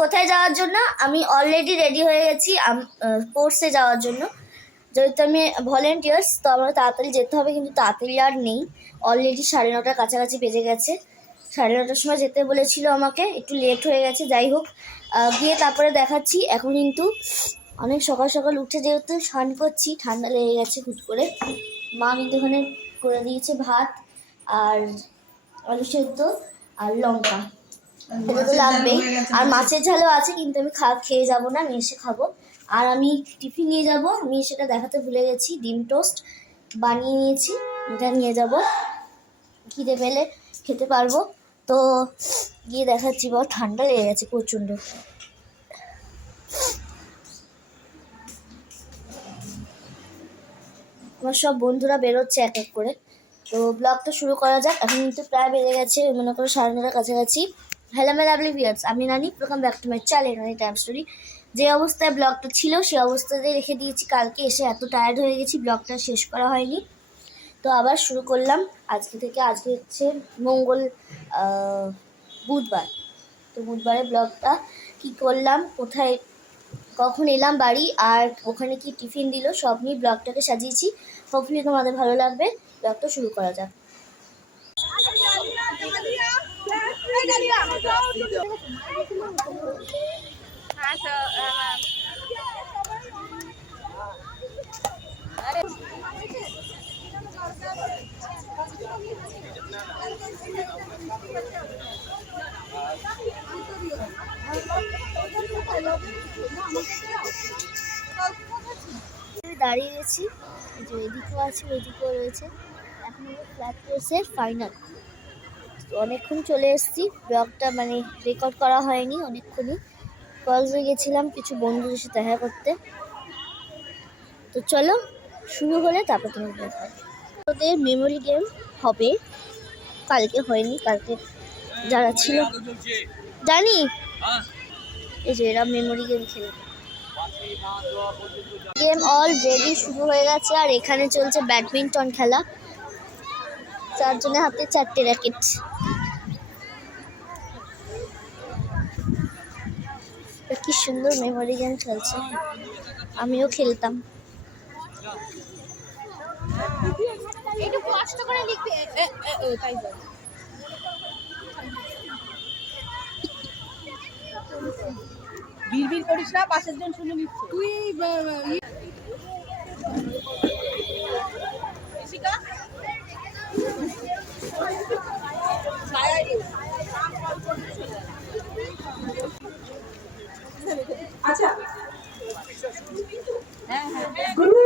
কোথায় যাওয়ার জন্য? আমি অলরেডি রেডি হয়ে গেছি কোর্সে যাওয়ার জন্য। যেহেতু আমি ভলেন্টিয়ার্স, তো আমরা তাড়াতাড়ি যেতে হবে, কিন্তু তাড়াতাড়ি আর নেই। অলরেডি 9:30 কাছাকাছি বেজে গেছে। 9:30 সময় যেতে বলেছিল আমাকে, একটু লেট হয়ে গেছে। যাই হোক, গিয়ে তারপরে দেখাচ্ছি। এখন কিন্তু অনেক সকাল সকাল উঠে যেহেতু স্নান করছি, ঠান্ডা লেগে গেছে হুট করে। মা কিন্তু ওখানে করে দিয়েছে ভাত আর আলু সেদ্ধ আর লঙ্কা, এটা তো লাগবেই। আর মাছের ঝালও আছে, কিন্তু আমি খেয়ে যাবো না, আমি এসে খাবো। আর আমি টিফিন নিয়ে যাব, আমি সেটা দেখাতে ভুলে গেছি। ডিম টোস্ট বানিয়ে নিয়েছি, এটা নিয়ে যাব, খিদে পেলে খেতে পারবো। তো গিয়ে দেখাচ্ছি। বল, ঠান্ডা লেগে গেছে প্রচণ্ড। আমার সব বন্ধুরা বেরোচ্ছে এক এক করে। তো ব্লগটা শুরু করা যাক। এখন কিন্তু প্রায় বেড়ে গেছে, মনে করো 9:30 কাছাকাছি। হ্যালো মাই লাভলি ভিউয়ার্স, আমি নানি, welcome back to my channel নানি টাইম স্টোরি। যে অবস্থায় ব্লগটা ছিল সেই অবস্থাতেই রেখে দিয়েছি। কালকে এসে এত টায়ার্ড হয়ে গেছি, ব্লগটা শেষ করা হয়নি, তো আবার শুরু করলাম আজকে থেকে। আজকে হচ্ছে বুধবার। তো বুধবারের ব্লগটা কী করলাম, কোথায় কখন এলাম বাড়ি, আর ওখানে কি টিফিন দিল, সব নিয়ে ব্লগটাকে সাজিয়েছি। হোপফুলি তোমাদের ভালো লাগবে। ব্লগটা শুরু করা যাক। দাঁড়িয়ে গেছি, যে এদিকেও আছে ওইদিকেও রয়েছে। এখন আমার ফ্ল্যাট কোর্সের ফাইনাল। তো অনেকক্ষণ চলে এসেছি, ব্লগটা মানে রেকর্ড করা হয়নি অনেকক্ষণই। কলেজে গেছিলাম কিছু বন্ধুদের সাথে দেখা করতে। তো চলো, শুরু হলে তারপর তোমার দেখা। ওদের মেমোরি গেম হবে, কালকে হয়নি। কালকে যারা ছিল জানি, এই যে এরা মেমোরি গেম খেলে। গেম অলরেডি শুরু হয়ে গেছে, আর এখানে চলছে ব্যাডমিন্টন খেলা। 4 জনের হাতে 4টে র্যাকেট। কি সুন্দর মেমোরি গেম খেলছে, আমিও খেলতাম। একটু কষ্ট করে লিখবে, তাই বল। বিড়বিড় করিস না, পাশের জন শুনে নিচ্ছে। তুই আচ্ছা, গ্রুপ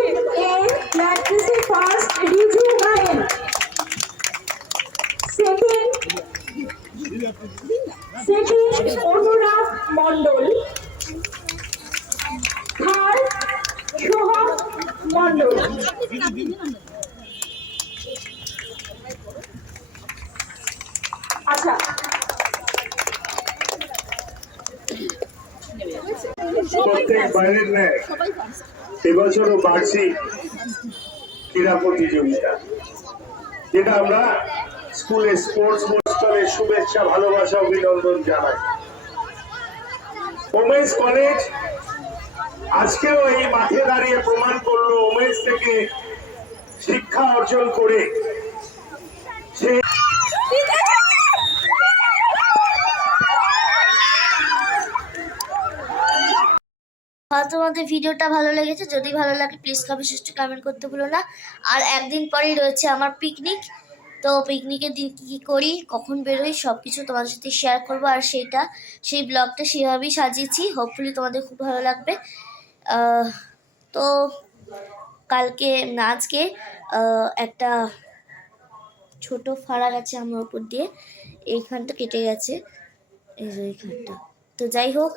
এ practicing first Riju Gayen, second Anurag Mondol, third Shoham Mondol. আচ্ছা, প্রত্যেক বাইরের ন্যায় এবছরও বার্ষিক ক্রীড়া প্রতিযোগিতা, যেটা আমরা স্কুলে স্পোর্টস মোস্টলে শুভেচ্ছা, ভালোবাসা, অভিনন্দন জানাই। ওমেন্স কলেজ আজকেও এই মাঠে দাঁড়িয়ে প্রমাণ করলো, ওমেন্স থেকে শিক্ষা অর্জন করে সে তোমাদের ভিডিওটা ভালো লেগেছে, যদি ভালো লাগে প্লিজ কমেন্ট করতে ভুলো না। আর একদিন পরেই রয়েছে আমার পিকনিক। তো পিকনিকের দিন কী করি, কখন বেরোই, সব কিছু তোমাদের সাথে শেয়ার করবো। আর সেই ব্লগটা সেভাবেই সাজিয়েছি। হোপফুলি তোমাদের খুব ভালো লাগবে। তো কালকে না, আজকে একটা ছোট ফাড়া গেছে আমার উপর দিয়ে, এইখানটা কেটে গেছে, এই যে এইখানটা। তো যাই হোক,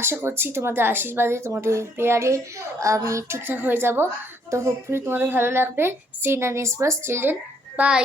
আশা করছি তোমাদের আশীর্বাদে, তোমাদের প্রেয়ারে আমি ঠিকঠাক হয়ে যাব। তো হোপফুলি তোমাদের ভালো লাগবে। সি না নেক্সট চিলড্রেন, বাই।